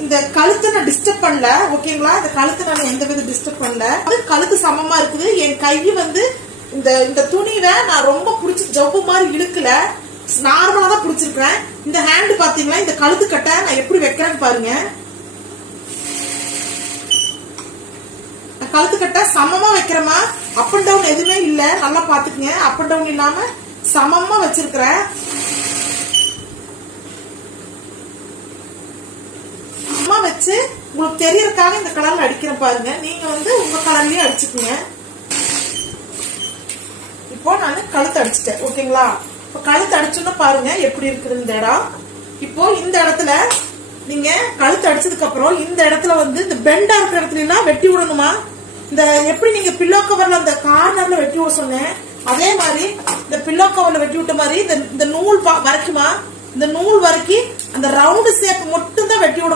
இந்த கழுத்தை நான் டிஸ்டர்ப் பண்ணல, ஓகேங்களா? இந்த கழுத்தை நான் எந்த வித டிஸ்டர்ப் பண்ணல. கழுத்து சமமா இருக்குது. என் கை வந்து இந்த துணிவை நான் ரொம்ப புடிச்சு ஜவ்வு மாதிரி இழுக்கல, நார்மலா தான் புடிச்சிருக்கேன். இந்த ஹேண்ட் பாத்தீங்களா, இந்த கழுத்து கட்டை நான் எப்படி வைக்கிறேன்னு பாருங்க. கழுத்து கட்டை சமமா வைக்கிறேமா, அப் அண்ட் டவுன் எதுவுமே இல்ல, நல்லா பாத்துக்கங்க. அப் அண்ட் டவுன் இல்லாம சமமா வச்சிருக்கிறேன். சமமா வச்சு உங்களுக்கு தெரியறதுக்காக இந்த கலர்ல அடிக்கிறேன் பாருங்க. நீங்க வந்து உங்க கலர்லயே அடிச்சுக்குங்க. இப்போ நான் கழுத்து அடிச்சுட்டேன், ஓகேங்களா? இப்போ கழுத்து அடிச்சோன்னா பாருங்க எப்படி இருக்குது இந்த இடம். இப்போ இந்த இடத்துல நீங்க கழுத்து அடிச்சதுக்கு அப்புறம் இந்த இடத்துல வந்து இந்த பெண்டா இருக்கிற இடத்துல எல்லாம் வெட்டி விடணுமா. இந்த எப்படி நீங்க பில்லோ கவர்ல அந்த கார்னர்ல வெட்டி விட சொன்னேன், அதே மாதிரி இந்த பில்லோ கவர்ல வெட்டி விட்ட மாதிரி இந்த நூல் வரைக்குமா, இந்த நூல் வரைக்கும் அந்த ரவுண்ட் ஷேப் மட்டும் தான் வெட்டி விடணும்.